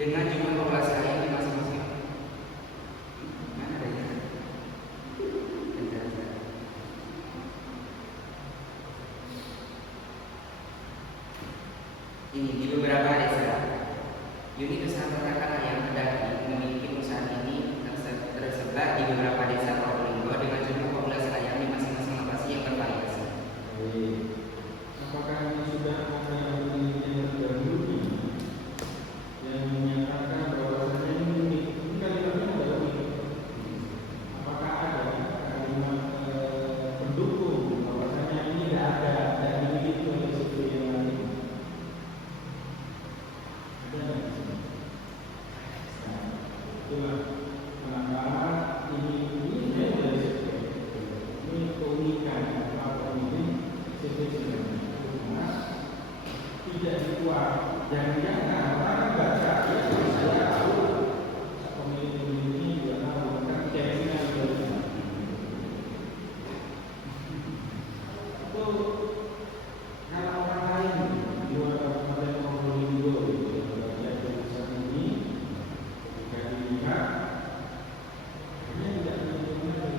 dengan jumlah populasi yang masing-masing. Mana adanya? Ini di beberapa desa, unit usaha peternakan ayam Kedati memiliki perusahaan ini tersebar di beberapa desa Probolinggo dengan jumlah populasi ayam di masing-masing lokasi yang bervariasi. Apakah ini sudah ada penelitian yang terdahulu yang menyatakan bahwasannya ini kalimatnya adalah unik? Apakah ada kalimat pendukung bahwasannya ini tidak ada dan dimiliki oleh suku yang lain? Ada nggak di sini? Nah, itulah kenapa ini dari suku ini keunikan apa ini suku tidak dikuat. Jangan-jangan orang baca ya saya tahu pemilik ini juga tahu kan ceknya itu kalau orang lain di luar Kabupaten Probolinggo bagian tulisan ini ketika dilihat hanya tidak menunjukkan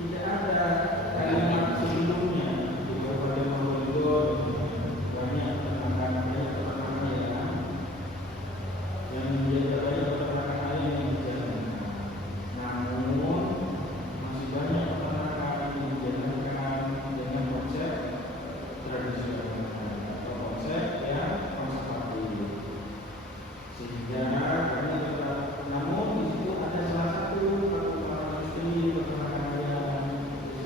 tidak ada kalimat sebelumnya di Kabupaten Probolinggo banyak peternakan yang menjadi peternakan ayam yang dijalankan. Namun masih banyak peternakan yang dijalankan dengan konsep tradisional atau konsep yang konservatif. Sehingga kami tetap, namun di situ ada salah satu industri peternakan ayam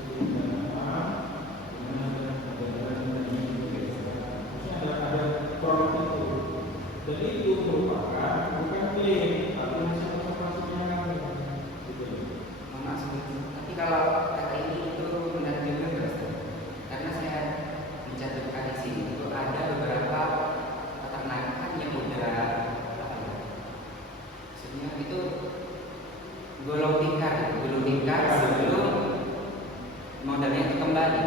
di dalam ada produk itu, dan itu merupakan bukan klaim tapi hasil observasinya gitu. Tapi kalau kata ini itu benar juga nggak? Karena saya mencatatkan di sini itu ada beberapa peternakan yang udah sebenarnya itu gulung tikar sebelum modalnya itu kembali.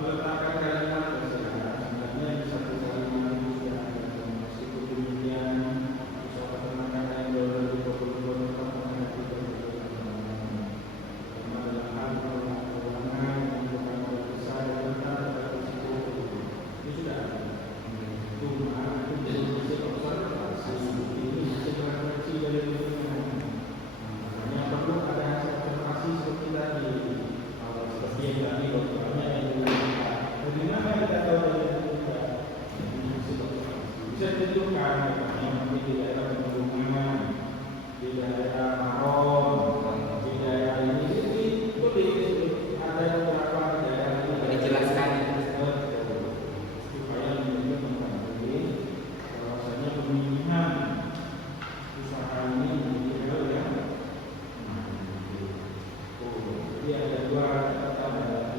meletakkan kalimat terserah, sebenarnya di satu kalimat itu sudah ada meskipun demikian bisa termakan yang dari berpuluh-puluh tahun yang tidak karena dalam hal keuangan yang bukan oleh besar dan tetapi risiko ini sudah ada. Cuma itu jadi observasi ini masih referensi dari lingkungan. Makanya perlu ada hasil observasi seperti tadi. Seperti yang tadi dokternya yang bagaimana kita tahu dari kita bisa ditentukan misalnya di daerah pegunungan, di daerah Maron, di daerah ini itu ada beberapa daerah yang dijelaskan supaya menjadi membantu bahwasanya pemilihan usaha ini menjadi hal yang jadi ada dua catatan dari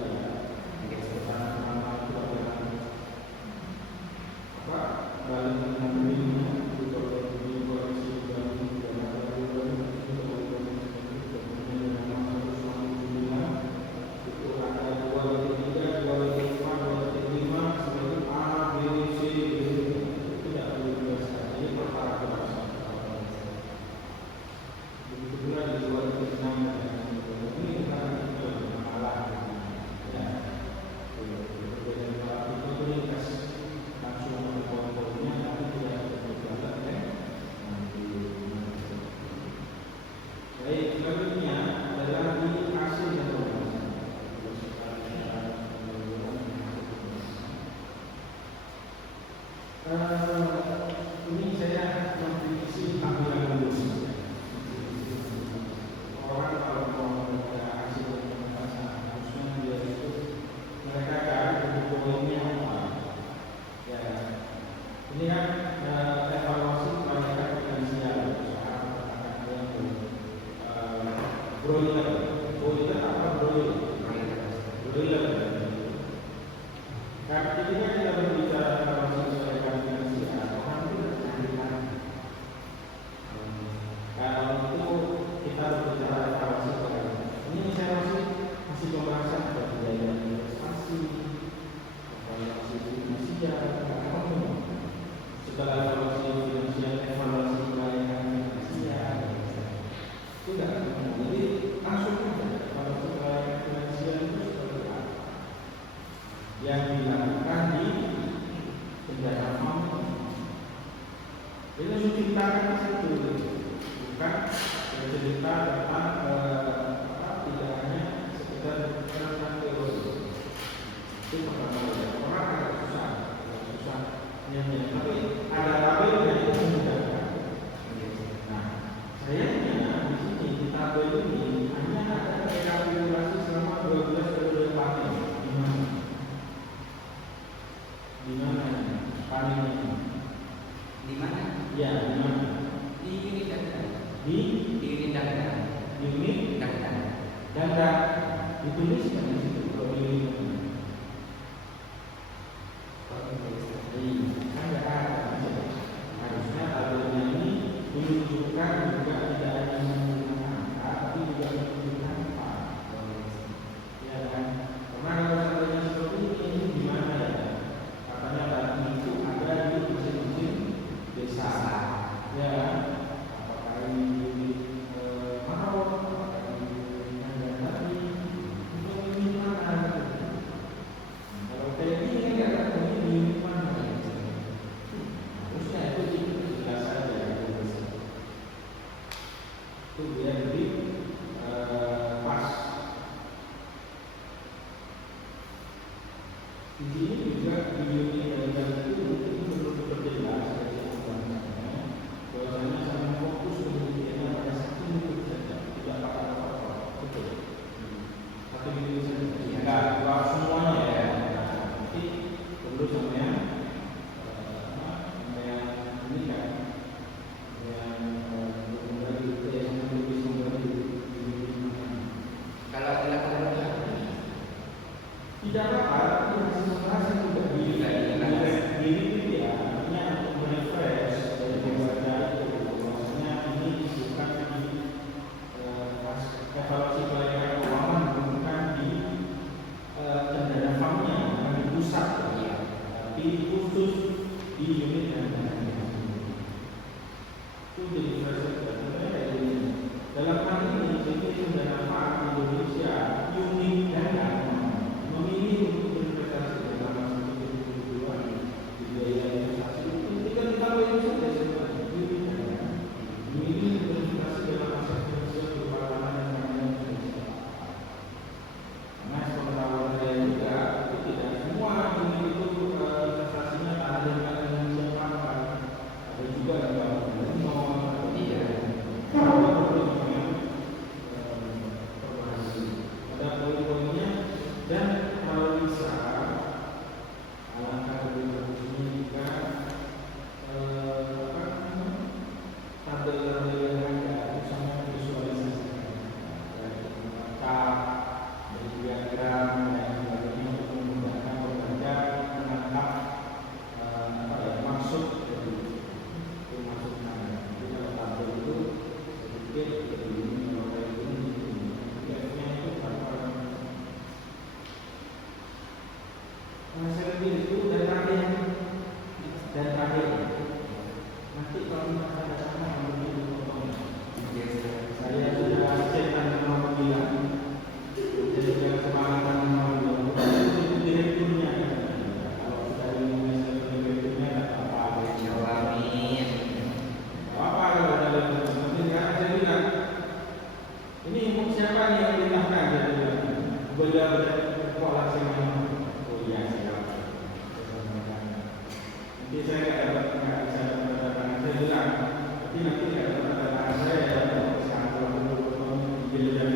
balik dengan dirinya itu kalau di koleksi dan ada itu ada 2/3, 2/4, 2/5 seperti A, B, C, D tidak perlu dijelaskan. Ini perparagraf. Begitu pula di 2/6 ini kita malah ya berbeda kalau itu dikasih langsung ke pokoknya nanti tidak berjalan nanti. Baik, selanjutnya adalah di hasil evaluasi. Ini saya memprediksi tampilan lulus. Orang kalau mau membaca hasil implementasi harusnya dia itu mereka cari poinnya apa. Ya, ini kan evaluasi kualitas finansial usaha yang broiler apa broiler. Nah, ketika kita berbicara evaluasi kualitas finansial, orang itu bertanya. Kalau itu kita berbicara evaluasi kualitas. Ini saya masih pembahasan ada biaya investasi, evaluasi finansial, setelah evaluasi finansial, evaluasi pelayanan finansial. Sudah, jadi langsung saja evaluasi pelayanan finansial itu seperti apa? Yang dilakukan di penjara mampu. Ini harus diceritakan di situ, bukan bercerita tentang tidak hanya sekedar tentang teori. Itu pertama orang agak susah, tapi ada tabel yang itu memudahkan. Nah, sayangnya di sini di tabel ini hanya ada rekapitulasi selama 12 periode panen. Di mana panennya? di mana? Ya, di mana? Di unit data. Di unit data. unit Data. data dituliskan di situ kalau ini. Kan nggak ada. Harusnya tabelnya ini menunjukkan juga tidak hanya menunjukkan angka, tapi juga menunjukkan apa. Ya kan? Karena kalau tabelnya seperti ini gimana ya? Katanya tadi itu ada di masing-masing desa. Ya, apakah ini unit Maron, apakah ini unit tadi, untuk unit mana? Kalau TNI kan nggak ada unit mana? Harusnya itu jelas saja. Itu dia beri pas. Di sini juga di unit dari itu perlu diperjelas bahwasanya sangat fokus penelitiannya pada satu unit saja, tidak pakai apa-apa. Betul. Satu unit saja. Enggak semuanya ya. Nanti perlu sampai ini kan Kalau dilakukan tidak apa-apa, tapi masih merasa juga diri itu ya, artinya untuk merefresh dari membaca itu, maksudnya ini bukan di evaluasi pelayanan keuangan, bukan di cendana farmnya. tapi khusus di unit yang itu jadi presiden. Sebenarnya ini dalam hal ini jadi sudah nampak Indonesia unik dan memilih untuk berinvestasi dalam masa kehidupan di biaya investasi itu kan kita tahu saja sebenarnya unik dan memilih berinvestasi dalam masa kehidupan berpengalaman yang namanya Indonesia. Karena sepengetahuan saya juga itu tidak semua unit itu investasinya ada yang siapa ada juga yang ada poin-poinnya dan kalau bisa alangkah lebih bagusnya jika tabel-tabel yang ada itu sangat visualisasikan dari lengkap dari diagram dan sebagainya untuk memudahkan pembaca menangkap maksud dari maksudnya. Jadi kalau tabel itu sedikit ini kalau kayak ini itu apa saya pilih itu dan terakhir nanti kalau kita ada sama yang lebih potong saya sudah cetak nomor 9 jadi saya semangat nomor 9 itu direkturnya kalau sudah dimulai direkturnya apa Amin. apa kalau ada nanti saya bilang ini siapa nih yang ditahkan dia bilang beda-beda kepala semua. Oh iya siap. Nanti saya nggak bisa dapat tanda tangan saya bilang tapi nanti nggak dapat tanda tangan saya ya dapat satu jadi itu yang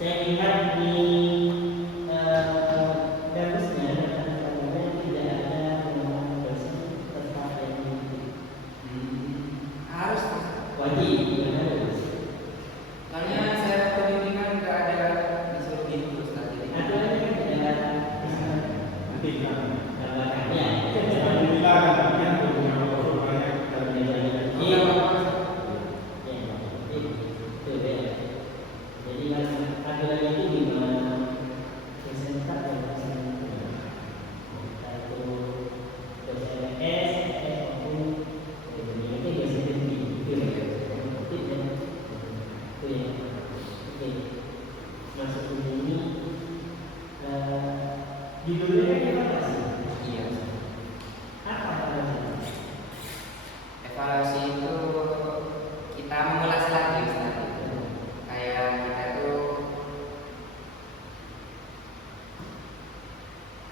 Setidaknya punya guru yang sama Ustaz, ilmunya menyusul. Soalnya saya waktu bimbingan nggak ada disuruh gitu Ustaz. Iya. Evaluasi itu kita mengulas lagi Ustaz. Kayak kita tuh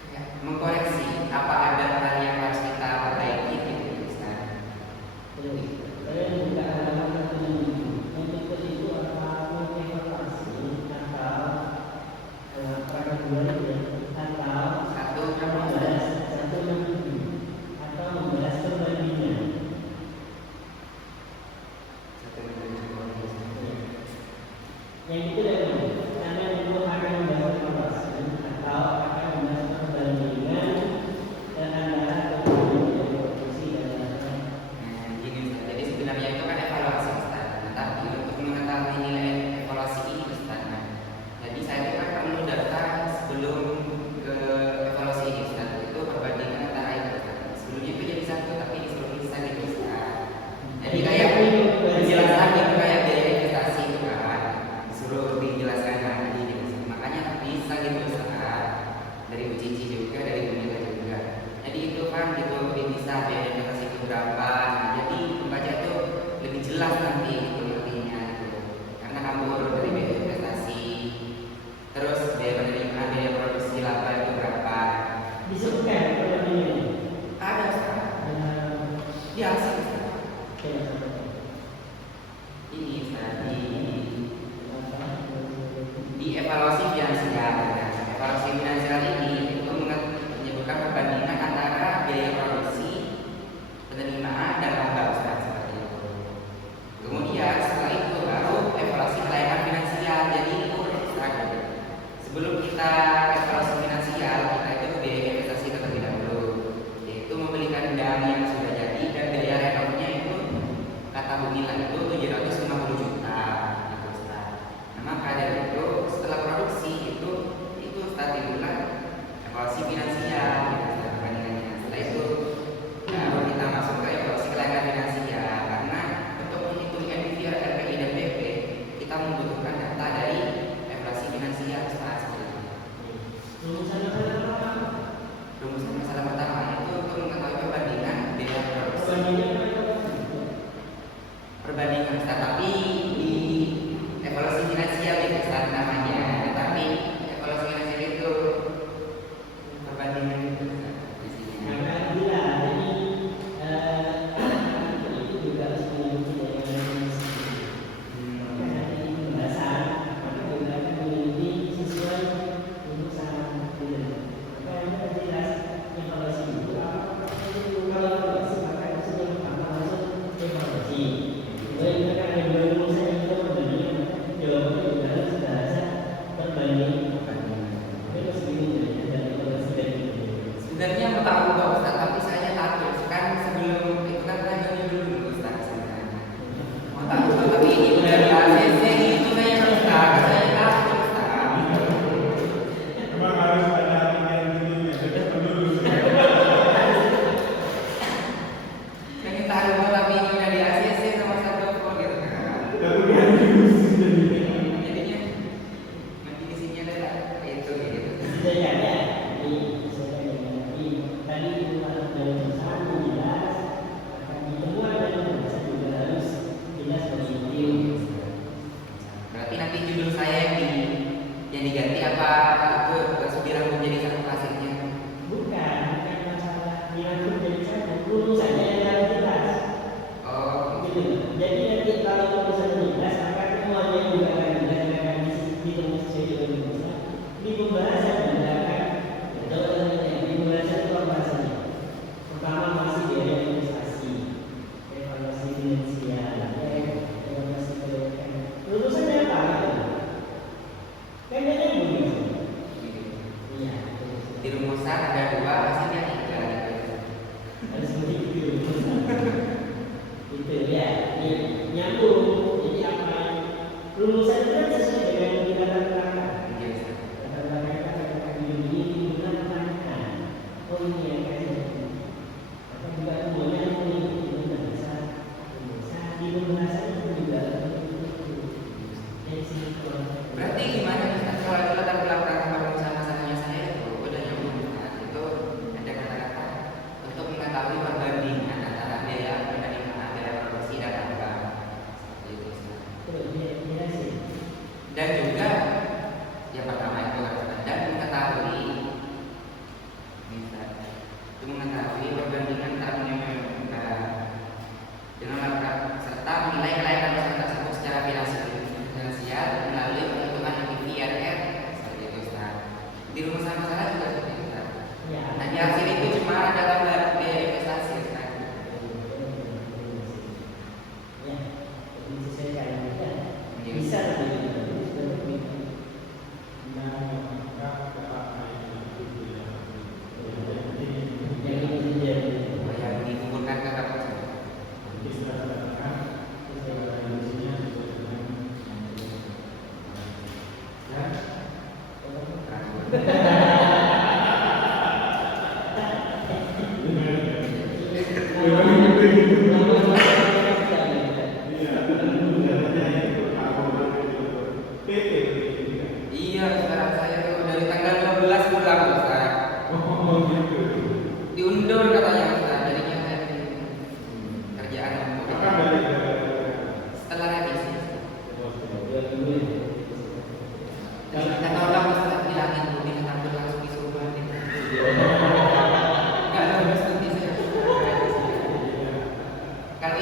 kayak mengkoreksi apa ada hal yang harus kita perbaiki gitu Ustaz. Peraturan sebelum kita evaluasi finansial, kita itu biaya investasi terlebih dahulu, yaitu membelikan dam yang sudah jadi dan biaya renovnya itu kata Bu Mila itu 750 juta gitu, Ustaz. Nah, maka dari itu setelah produksi itu Ustaz dimulai evaluasi finansial gitu, Ustaz, perbandingannya. Setelah itu baru kita masuk ke evaluasi kelayakan finansial, karena untuk menghitung NPV, RPI dan BP kita membutuhkan data dari evaluasi finansial, Ustaz. Rumusan masalah pertama. Rumusan masalah pertama itu untuk mengetahui perbandingan biaya produksi. Perbandingan, Ustaz, tapi di evaluasi finansial itu, Ustaz, namanya. Tapi evaluasi finansial itu perbandingan itu, Ustaz, di sini. Karena bila jadi itu juga harus mengikuti dari karena ini pembahasan, maka juga akan mengikuti sesuai rumusan itu. Maka yang jelas evaluasi itu apa? Kalau evaluasi maka itu yang pertama langsung evaluasi. Kemudian kita akan dua rumusan itu perbandingan, jawabannya juga harus bahasa perbandingan. Terus begini dari evaluasi dari itu. Sebenarnya mau tahu Pak Ustaz, tapi saya takut kan sebelum itu kan saya ganti dulu Ustaz sebenarnya. Mau tahu Ustaz, tapi ini udah di ACC itu saya Ustaz, saya takut Ustaz. Memang harus ada yang dulunya, jadi pendulu. Pengen tahu tapi ini udah di ACC sama satu gitu kan. Jadinya definisinya adalah itu gitu. Setidaknya ini tadi itu harus dalam satu jelas akan ditemukan dalam bahasa juga harus jelas mengikuti. Berarti nanti judul saya yang diganti apa itu Sudirang menjadi satu klasiknya? Bukan masalah dirangkum jadi satu rumusannya yang harus jelas. Oh, Gitu. Jadi nanti kalau rumusan jelas maka semuanya juga akan jelas dan akan ditemu sesuai dengan rumusan. Di pembahasan juga akan di pembahasan itu apa saja? Pertama masih biaya investasi, evaluasi finansial, evaluasi keuangan. Rumusannya apa? Kan ada yang begini. Iya. di rumusan ada 2, hasilnya 3 gitu. Harus begitu rumusan. Itu ya. Ini nyambung. Jadi apa? Rumusan itu kan sesuai dengan yang kita terangkan. Iya, Ustaz. Kata-kata ini bukan menerangkan. Oh ini yang kasih. Maka juga semuanya mengikuti pembahasan. Di pembahasan itu juga dari sini Berarti gimana Ustaz kalau itu latar belakang rumusan masalahnya saya itu udah nyambung Ustaz. Itu ada kata-kata untuk mengetahui perbandingan antara biaya penerimaan biaya produksi dan harga. Seperti itu, Ustaz. terus dia sih. Dan juga yang pertama itu dan mengetahui Ustaz, itu mengetahui perbandingan antara penerimaan dengan laporan serta menilai kelayakan usaha tersebut secara finansial melalui perhitungan NPV/RR seperti itu, Ustaz. Di rumusan masalah juga seperti itu, Ustaz. Ya. Nah, di akhir itu cuma ada tambahan biaya investasi, Ustaz. Ya. Disesuaikan ya. Iya. Bisa begitu. Yang itu jadi. Yang dikumpulkan ke kapal. Iya, sekarang saya tuh dari tanggal 12 pulang, Ustaz. Diundur katanya, Ustaz. Jadinya saya di kerjaan setelah revisi. Kalau kata orang Ustaz bilangin dulu takut langsung disuruh balik. Enggak ada seperti saya. Kalau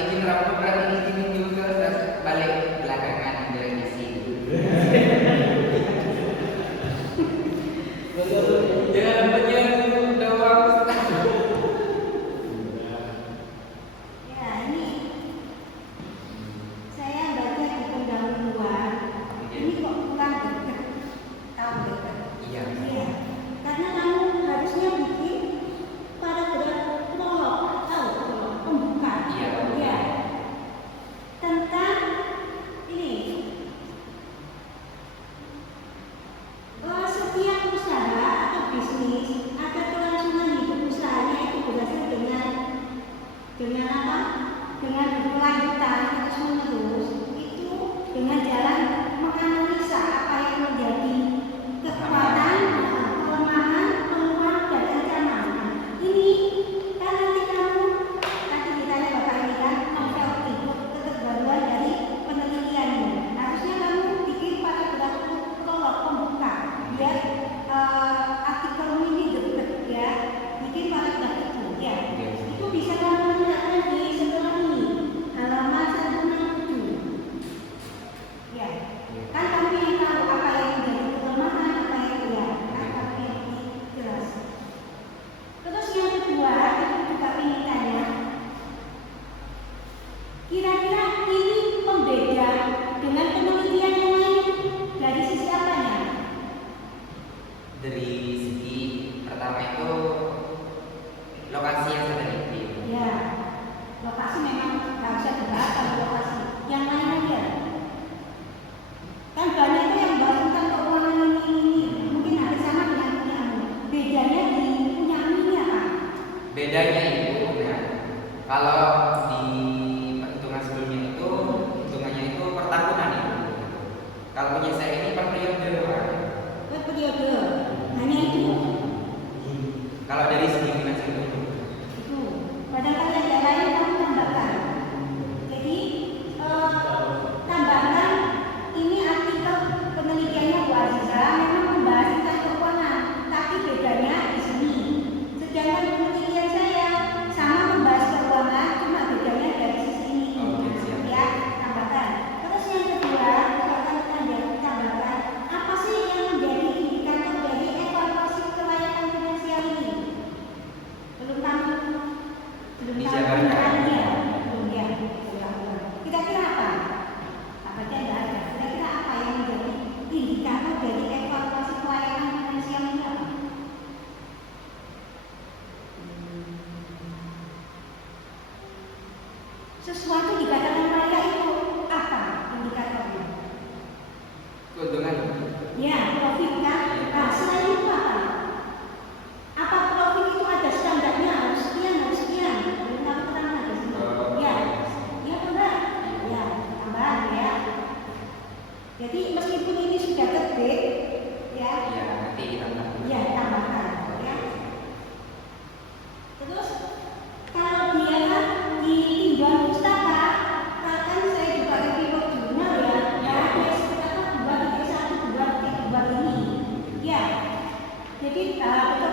Jadi itu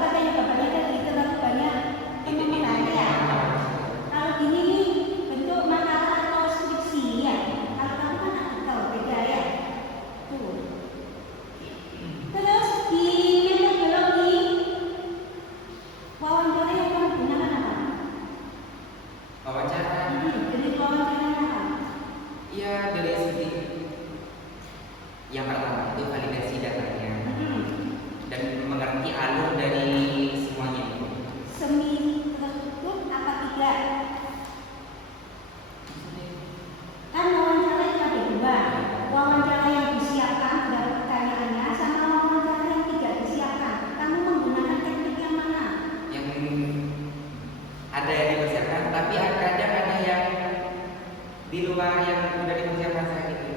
katanya bapaknya tadi terlalu banyak pengumuman ya. Kalau gini nih bentuk makalah atau skripsi ya. Kalau kamu kan artikel beda ya. Tuh. Terus di metodologi wawancara yang kamu gunakan apa? Wawancara. Jadi wawancara apa? Ya dari segi yang pertama itu validasi datanya dan mengerti alur dari semuanya itu. Semi tertutup apa tidak? Kan wawancara itu ada dua. Wawancara yang disiapkan dari pertanyaannya sama wawancara yang tidak disiapkan. Kamu menggunakan teknik yang mana? Yang ada yang dipersiapkan, tapi kadang ada yang di luar yang sudah dipersiapkan saya itu.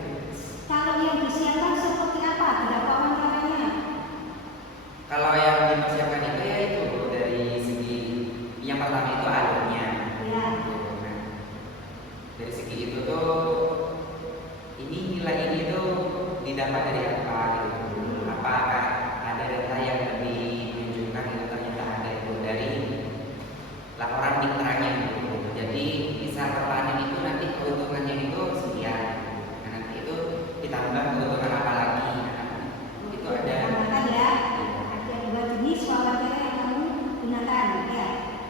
Kalau yang disiapkan seperti apa? Tidak wawancaranya. Kalau yang dipersiapkan itu ya itu dari segi yang pertama itu alurnya. Ya. Nah, dari segi itu tuh ini nilai ini tuh didapat dari apa gitu. Apakah ada data yang lebih menunjukkan itu ternyata ada itu dari laporan dikteranya gitu. Jadi misal perpanen itu nanti keuntungannya itu sekian. Nah, nanti itu ditambah keuntungan apa lagi. Nah, itu ada. Tambahkan ya. Ada dua jenis wawancara yang kamu gunakan ya.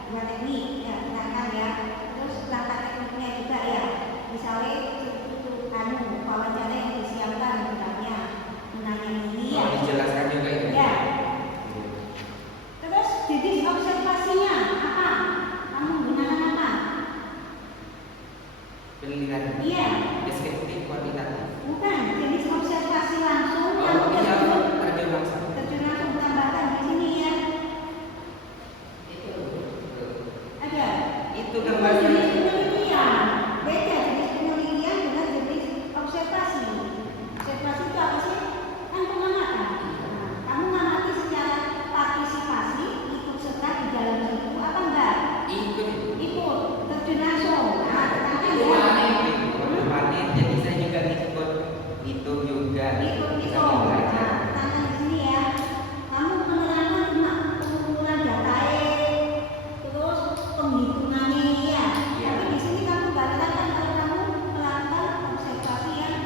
Dua teknik ya, gunakan ya. Terus langkah tekniknya juga ya. Misalnya itu wawancara yang disiapkan misalnya menanya ini ya. Oh, dijelaskan juga itu. Ya. Terus jenis observasinya apa? Kamu gunakan apa? Penilaian. Iya. Deskriptif kuantitatif. Bukan jenis observasi langsung yang Oh iya, terjun terjun langsung. langsung tambahkan di sini ya. Itu. Ada. Itu Jenis gambarnya. penelitian. Beda jenis penelitian dengan jenis observasi. Observasi itu apa sih? Kan pengamatan. Nah, kamu mengamati secara partisipasi, ikut serta di dalam situ apa enggak? Itu. Ikut, terjun langsung. Nah, terangkan Itu ya. panen. Jadi saya juga ikut itu juga. Ikut itu. Sambil belajar. Nah, tangan di sini ya. Kamu menerangkan tentang pengumpulan data, terus penghitungannya ya. Iya. Tapi di sini kamu katakan kalau kamu melakukan observasi yang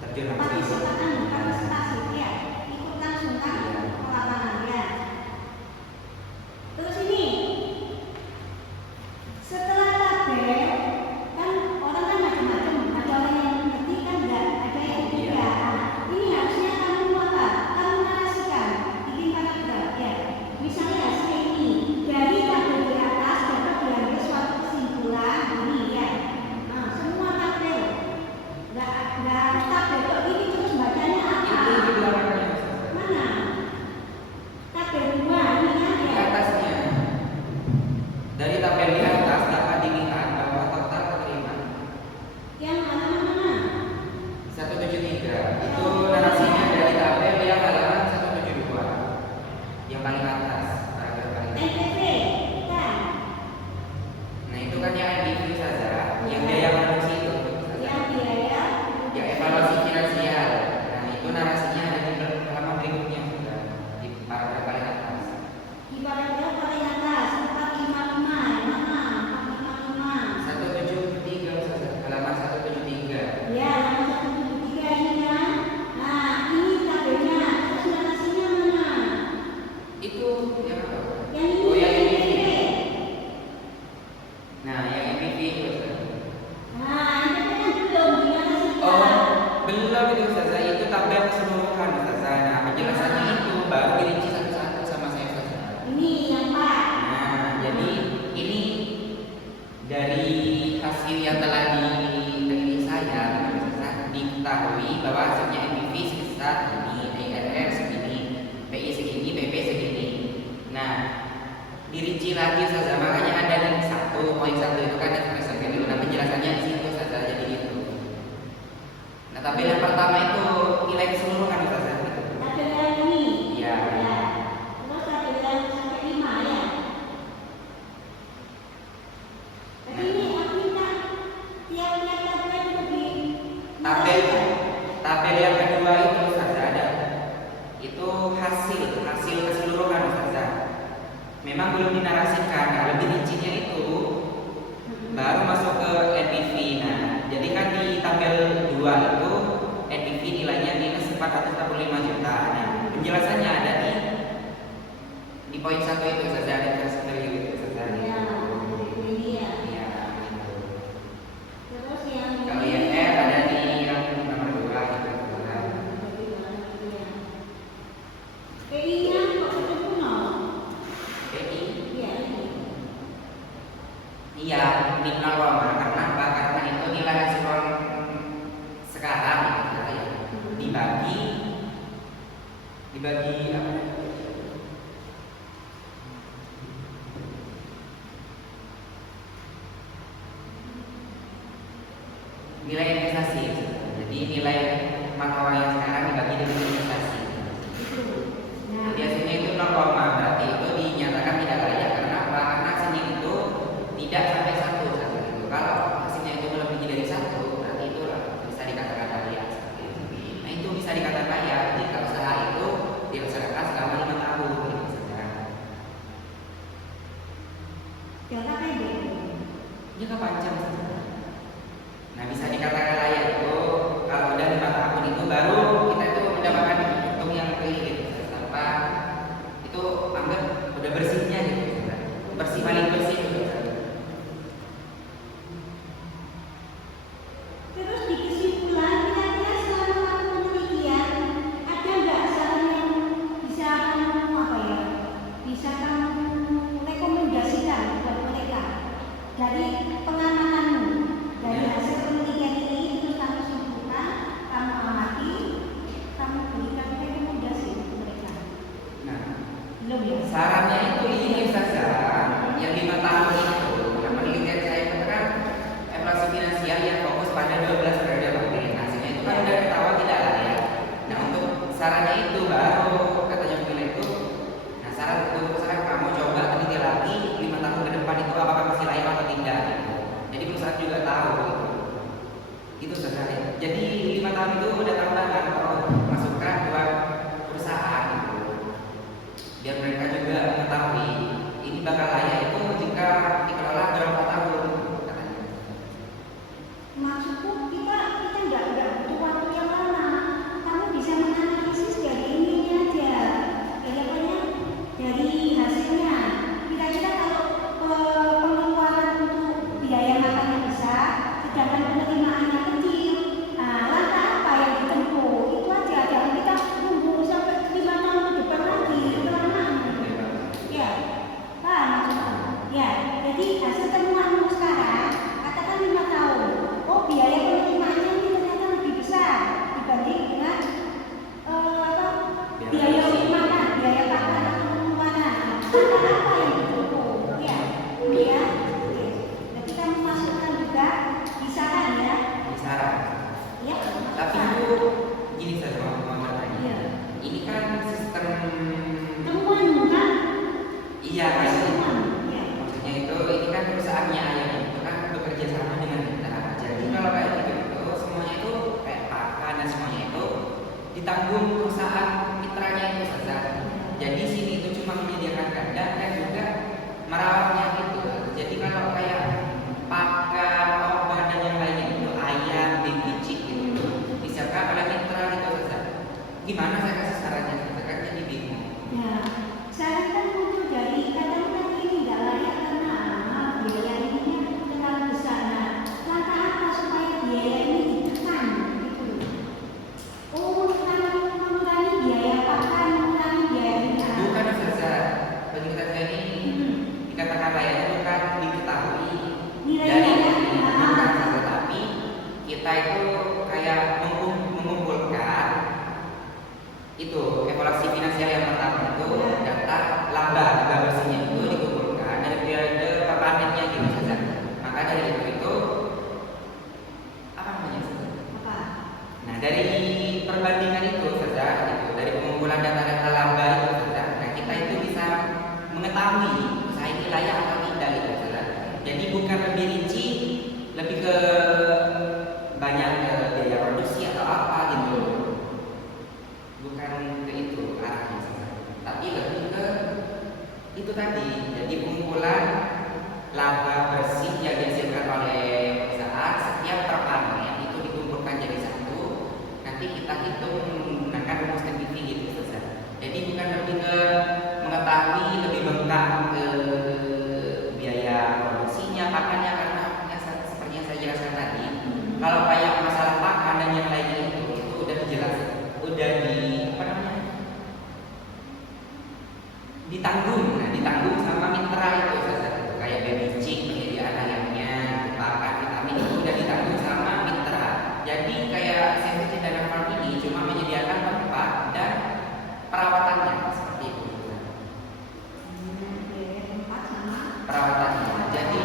Terjun langsung. partisipasi ya, ikut langsung kan Iya. ke lapangan ya. Terus ini setelah tabel kan orang kan macam-macam, ada orang yang mengerti kan enggak, ada yang tidak. Nah, ini harusnya kamu apa? Kamu narasikan, bikin paragraf ya. Misalnya hasilnya ini dari tabel di atas dapat diambil suatu kesimpulan ini ya. Nah, semua tabel nggak harus tabel kok ini terus bacanya apa? Itu di belakangnya. Mana? Tabel 2 ini kan Di ya. atasnya. Dari tabel di atas dapat dilihat bahwa total penerimaan Yang mana? 173 itu narasinya dari tabel yang halaman 172 yang paling atas, paragraf paling atas. NPV kan? Nah itu kan yang NPV saja, yang biaya produksi itu saja. Yang biaya Yang evaluasi finansial. Nah itu narasinya ada di halaman berikutnya sudah di paragraf paling atas. di paragraf paling atas 455 yang mana? 455 173 saja, halaman 173. ya, nomor 173 ini kan. Nah, ini tabelnya, terus narasinya mana? Itu yang apa? Yang ini Oh yang NPV. NPV. Nah yang NPV itu Ustaz. Nah, NPV kan belum dinarasikan. Oh belum itu saja, itu tabel keseluruhan saja. Nah penjelasannya itu baru dirinci satu-satu sama saya saja. Ini yang Pak. Nah, jadi ini dari hasil yang telah diteliti saya diketahui bahwa hasilnya NPV sebesar ini, IRR segini, PI segini, PP segini. Nah, dirinci lagi saja, makanya ada link 1.1 itu kan ada sampai dulu. Nah, penjelasannya di situ saja jadi itu. Nah, tabel yang pertama itu nilai keseluruhan saja. Tabel yang ini. Iya. Ya. Terus tabel yang sampai 5 ya. Jadi ini aku minta tiap-tiap tabel itu di Tabel yang kedua itu saja ada. Itu hasil keseluruhan memang belum dinarasikan. Nah, lebih rincinya itu baru masuk ke NPV. Nah, jadi kan di tabel 2 itu NPV nilainya minus 445 juta. Nah, penjelasannya ada di poin 1 itu saja, ada value itu saja. Ya, ini ya. Iya, gitu. Terus yang Kalau yang R ada di yang nomor 2 gitu. PI-nya kok ketemu nol? PI Iya, ini. iya di 0, karena apa? Karena itu nilai hasil uang sekarang gitu ya. Dibagi apa? Nilai investasi. Jadi nilai mata uang yang sekarang dibagi dengan investasi. Nah, Jadi hasilnya itu 0, berarti itu dinyatakan tidak layak. Karena apa? Karena hasilnya itu tidak sampai 1 saja gitu. Kalau hasilnya itu melebihi dari 1, berarti itu bisa dikatakan layak. Nah, itu bisa dikatakan layak jika usaha itu dilaksanakan selama 5 tahun gitu saja. jangka pendek. Jangka panjang. Nah, bisa dikatakan layak itu kalau udah 5 tahun itu baru kita itu mendapatkan untung yang lebih gitu. Tanpa itu anggap udah bersihnya gitu. Bersih, paling bersih gitu. Terus di kesimpulan kira-kira selama melakukan penelitian ada nggak saran yang bisa kamu apa ya? Bisa kamu rekomendasikan buat mereka dari pengamatanmu, dari hasil penelitian ini terus kamu simpulkan, kamu amati, kamu berikan rekomendasi untuk mereka. Nah, Belum ya? sarannya itu ini saja yang 5 tahun itu. Yang penelitian saya itu kan evaluasi finansial yang fokus pada 12 periode waktu. Hasilnya itu kan udah ketahuan tidak layak. Nah, untuk sarannya itu baru katanya pemilik itu. Nah, saran kamu coba teliti lagi 5 tahun ke depan itu apakah masih layak atau tidak. Gitu. Jadi perusahaan juga tahu. Gitu. Itu saja. Jadi 5 tahun itu udah tambahan kalau masukkan buat perusahaan gitu. Biar mereka juga mengetahui ini bakal layak itu jika dikelola berapa tahun katanya. Maksudku kita nggak butuh waktu yang lama. Kamu bisa menganalisis dari ininya aja, dari apanya, dari hasilnya. Kira-kira kalau pengeluaran untuk biaya makannya besar, sedangkan penerimaannya kecil, nah langkah apa yang ditempuh? Itu aja, jangan kita tunggu sampai 5 tahun ke depan lagi, itu lama. Ya, paham maksudnya? Ya, jadi hasil temuanmu sekarang katakan 5 tahun. Oh, biaya penerimaannya ini ternyata lebih besar dibanding dengan biaya makan, biaya pakan atau pengeluaran. Langkah apa yang ditempuh? Ya, ini ya. Oke. Jadi kamu masukkan juga di saran ya. Saran. Ya. Tapi masukkan. itu gini saja mau bertanya. Iya. Ini kan sistem Temuanmu kan? iya kan? Temuan. Ya. Maksudnya itu ini kan perusahaannya ayah itu kan bekerja sama dengan kita. Jadi kalau kayak gitu itu semuanya itu kayak pakan dan semuanya itu ditanggung perusahaan mitranya itu saja. Jadi sini itu cuma menyediakan kandang dan juga merawatnya gitu. Jadi kalau kayak pakan, obat dan yang lainnya itu ayam, bicik gitu, bisakah oleh mitra gitu saja. Gimana saya kasih sarannya? Kan jadi bingung. Ya, saran kan muncul dari kadang-kadang ini nggak layak karena biaya ini terlalu besar. Nah, langkah apa supaya biaya ini ditekan gitu? Oh, mengurangi biaya pakan, mengurangi biaya minyak. Bukan saja bagi kita ini dikatakan layak itu kan diketahui dari bukan saja, tapi kita itu kayak mengumpulkan itu evaluasi finansial yang pertama itu data laba bersihnya itu dikumpulkan dari periode perpanennya gitu saja. Maka dari itu apa namanya? Apa? Nah, dari perbandingan itu saja gitu, dari pengumpulan data-data laba itu saja, nah kita itu bisa mengetahui usaha ini layak atau tidak gitu saja. Jadi bukan lebih rinci, lebih ke banyak biaya produksi atau apa gitu. Bukan ke itu arahnya saja. Tapi lebih ke itu tadi, jadi pengumpulan laba bersih yang dihasilkan oleh perusahaan setiap per panen itu dikumpulkan jadi satu. Nanti kita hitung menggunakan rumus TPV gitu Ustaz. Jadi bukan lebih ke mengetahui lebih lengkap ke biaya produksinya, pakannya, karena seperti yang saya jelaskan tadi, kalau kayak masalah pakan dan yang lainnya itu udah dijelaskan, udah ditanggung sama mitra itu Ustaz. Kayak bebicik, penyediaan ayamnya, pakan, vitamin itu udah ditanggung sama mitra. Jadi kayak CVC Dana Farm ini cuma menyediakan tempat dan perawatannya seperti itu. Perawatannya. Jadi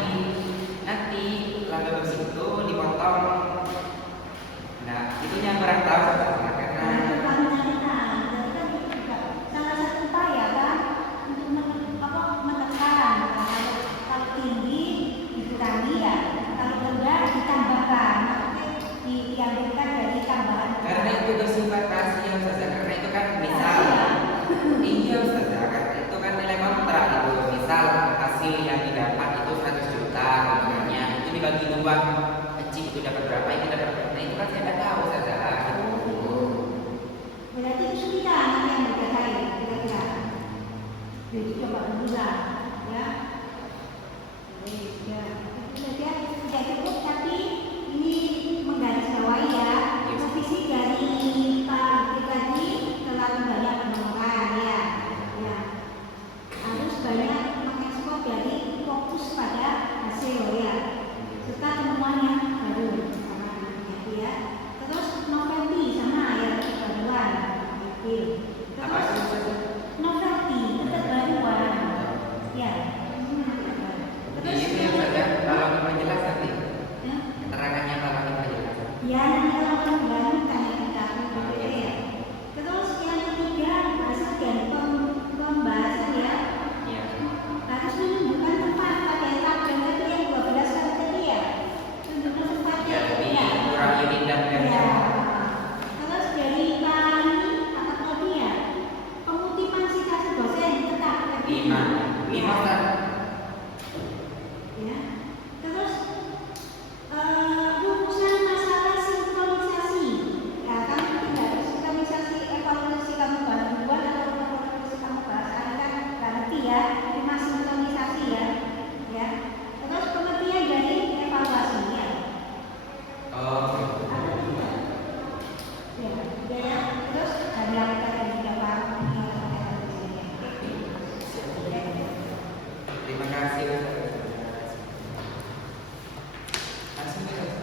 nanti laba bersih itu dipotong. Nah, itu yang kurang tahu Ustaz, karena salah satu upaya kan untuk menekan kalau tinggi dikurangi ya, kalau rendah ditambahkan, maksudnya diambilkan dari tambahan. karena itu bersifat rahasia Ustaz, karena itu kan misal iya Ustaz, karena itu kan nilai kontrak itu, misal hasil yang didapat itu 100 juta kemudiannya itu dibagi dua, kecil itu dapat berapa, ini dapat berapa, nah itu kan saya tidak tahu Ustaz. Berarti kesulitan nanti yang dikatakan kira-kira. Jadi coba dulu lah, ya. Ya, itu saja tidak cukup, tapi ini menggarisbawahi ya. Posisi dari Pak tadi terlalu banyak penolakan ya. Ya. Harus banyak mengekspor dari fokus pada hasil ya. Serta temuan yang baru sama nanti ya. Terus novelty sama ya kebaruan. Apa sih Ustaz? Novelty keterbaruan. Ya. Jadi itu yang Ustaz, kalau kita jelas nanti Ya. keterangannya kalau kita jelas. Ya, nanti kalau baru tanya kita berbeda ya. Terus yang ketiga hasil dari pembahasan ya. Iya. Harus menunjukkan tempat pada tabel tadi yang 12 kali tadi ya. Tunjukkan tempatnya. Ya, lebih kurang unit dan Ya. Terus dari Pak apa tadi ya? Pengutimansifikasi dosen tetap lima Ustaz. Ya. Terus rumusan masalah sinkronisasi. Ya, kamu tidak sinkronisasi evaluasi kamu bahas duluan atau evaluasi kamu bahas hari kan berarti ya lima sinkronisasi ya. Ya. Terus pengertian dari evaluasinya. Oh, Ada tidak? Ya, ya. Terus dari yang kita tadi dapat terima kasih Ustaz. Langsung aja, Ustaz.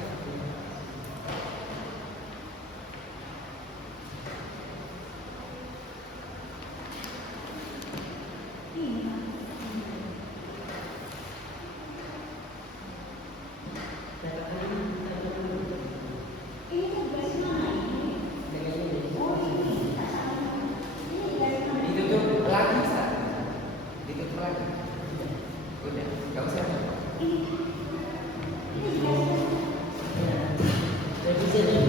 ini tugas mana ini? Oh ini tugas mana? Ditutup lagi Ustaz. Ditutup lagi. Udah, enggak usah. Ini tugas mana? Jadi